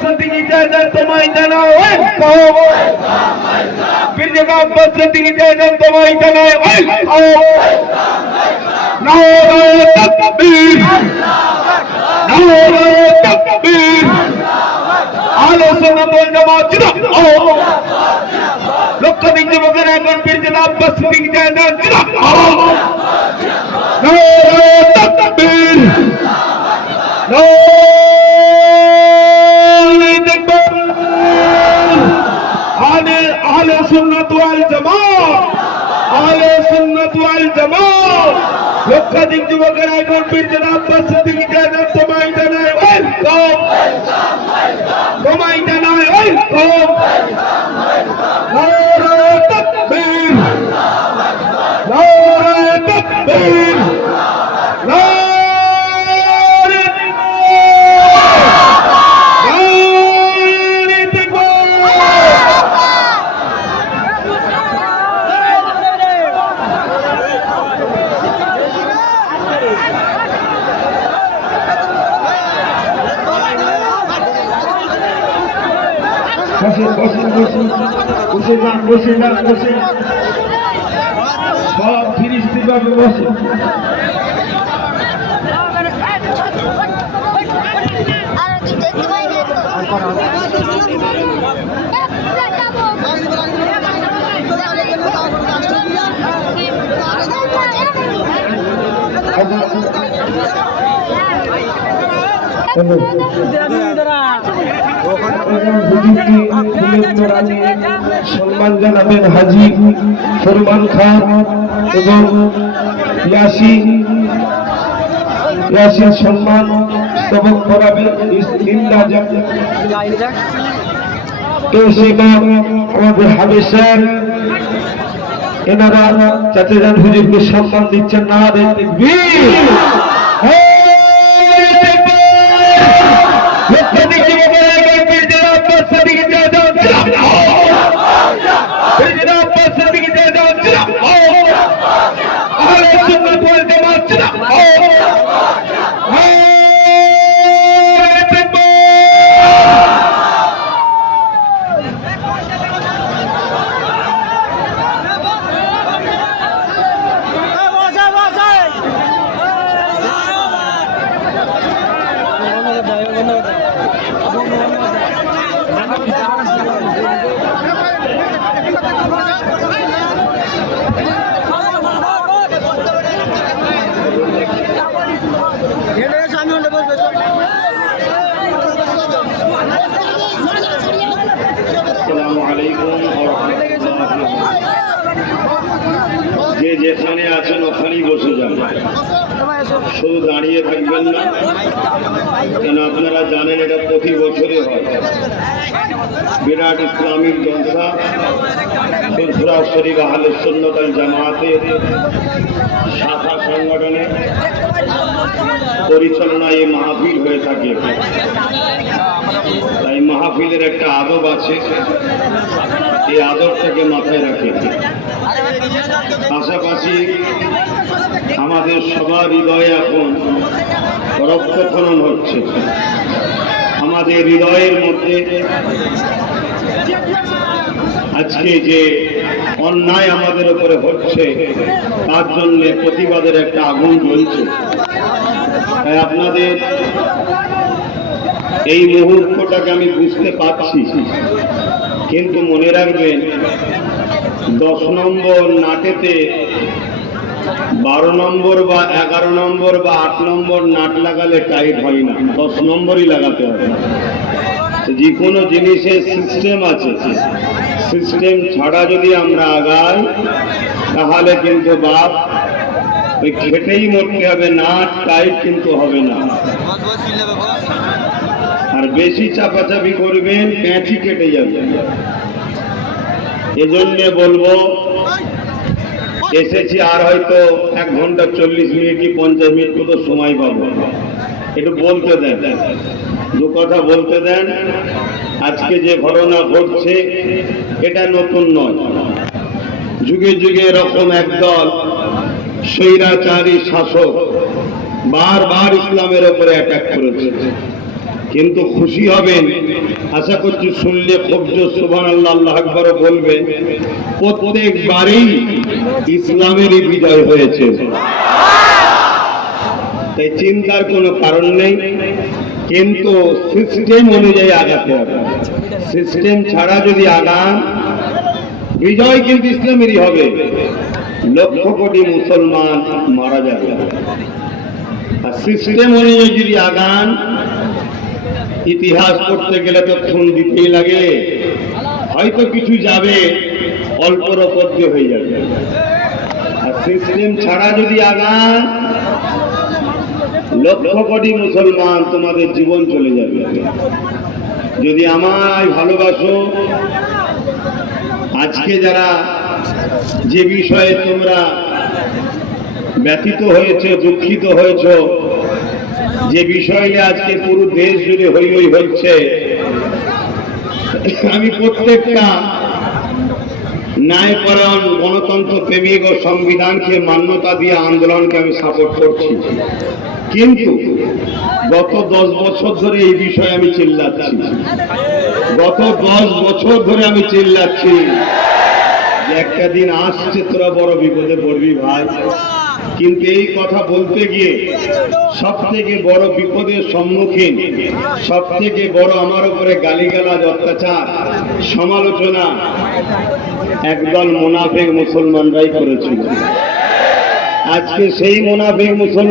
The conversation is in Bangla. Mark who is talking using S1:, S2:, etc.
S1: সিদ্দিকী জায়দার তোমায় জানাও ওয়েলকাম মির্জা আব্বাস সিদ্দিকী জায়দার তোমায় জানাই ওয়েলকাম নারায়ে তাকবীর নারায়ে তাকবীর। আহলে সুন্নাত ওয়াল জামাত জিন্দাবাদ। লক্ষাধিক লক্ষাধিক যুবকের এখন মির্জা আব্বাস সিদ্দিকী জায়দার তোমায় জানাই ওয়েলকাম তোমায় জানাই ওয়েলকাম নারায়ে তাকবীর নারায়ে তাকবীর বসে বসে বসে বসে যান বসে যান বসে। সব ফিরিস্তি পাবে বসে।
S2: পাই না
S1: সম্মান জানাবেন হাজি সলমান খান এবং সম্মান স্তবক করাবেন ইন্দা আমাদের হাবিব স্যার এনারা যান হুজুরকে সম্মান দিচ্ছেন না দেখবি ওখানেই বসে যান। শুধু দাঁড়িয়ে থাকবেন না, কেন আপনারা জানেন এটা প্রতি বছরে হয়। বিরাট ইসলামিক জলসা ফুরফুরা শরীফ আহলে সুন্নাত আল জামাতের শাখা সংগঠনে পরিচালনায় এই মাহফিল হয়ে থাকে। মাহফিলের একটা আদব আছে। এই আদবটাকে মাথায় রাখে। পাশাপাশি আমাদের সবার হৃদয়ে এখন রক্তক্ষরণ হচ্ছে। আমাদের হৃদয়ের মধ্যে আজকে যে অন্যায় আমাদের উপরে হচ্ছে, তার জন্য প্রতিবাদের একটা আগুন জ্বলছে। তাই আপনাদের এই মুহূর্তটাকে আমি বুঝতে পারছি। কিন্তু মনে রাখবেন, দশ নম্বর নাটেতে বারো নম্বর বা এগারো নম্বর বা আট নম্বর নাট লাগালে টাইট হয় না। দশ নম্বরই লাগাতে হবে। যে কোনো জিনিসের সিস্টেম আছে। সিস্টেম ছাড়া যদি আমরা আগাই, তাহলে কিন্তু বাপ, ওই খেটেই মরতে হবে, না টাইট কিন্তু হবে না। আর বেশি চাপাচাপি করবেন প্যাঁচি কেটে যাবে। এজন্য বলব, এসেছি আর হয়তো এক ঘণ্টা চল্লিশ মিনিট কি পঞ্চাশ মিনিট মতো সময় পাবো। একটু বলতে দেন, দু কথা বলতে দেন। আজকে যে ঘটনা ঘটছে, এটা নতুন নয়। যুগে যুগে এরকম একদল স্বৈরাচারী শাসক, বারবার ইসলামের ওপরে অ্যাটাক করেছে। কিন্তু খুশি হবেন। আশা করছি শুনলে খুব জোর সুবহান আল্লাহ আল্লাহ আকবর বলবে। প্রত্যেকবারেই ইসলামেরই বিজয় হয়েছে। তাই চিন্তার কোনো কারণ নেই। কিন্তু সিস্টেম অনুযায়ী আগাতে হবে। সিস্টেম ছাড়া যদি আগান, বিজয় কিন্তু ইসলামেরই হবে। লক্ষ কোটি মুসলমান মারা যাবে। আর সিস্টেম অনুযায়ী যদি আগান ইতিহাস করতে গেলে তো খুন দিতেই লাগে। হয়তো কিছু যাবে, অল্পর ওপর হয়ে যাবে। আর সিস্টেম ছাড়া যদি আগান লক্ষ কোটি মুসলমান তোমাদের জীবন চলে যাবে। যদি আমায় ভালোবাসো, আজকে যারা যে বিষয়ে তোমরা ব্যথিত হয়েছে, দুঃখিত হয়েছ যে বিষয় নিয়ে আজকে পুরো দেশ জুড়ে হই হই হচ্ছে, আমি প্রত্যেকটা ন্যায়পরায়ণ গণতন্ত্র প্রেমিক ও সংবিধানকে মান্যতা দিয়ে আন্দোলনকে আমি সাপোর্ট করছি। কিন্তু গত দশ বছর ধরে এই বিষয়ে আমি চিল্লাচ্ছি। গত দশ বছর ধরে আমি চিল্লাচ্ছি। একটা দিন আসছে, তোরা বড় বিপদে পড়বি ভাই। কিন্তু এই কথা বলতে গিয়ে সব থেকে বড় বিপদের সম্মুখীন সব থেকে বড় আমার উপরে গালিগালাজ, অত্যাচার, সমালোচনা একদল মোনাফেক মুসলমানরাই করেছিল। আজকে সেই মোনাফেক মুসলমান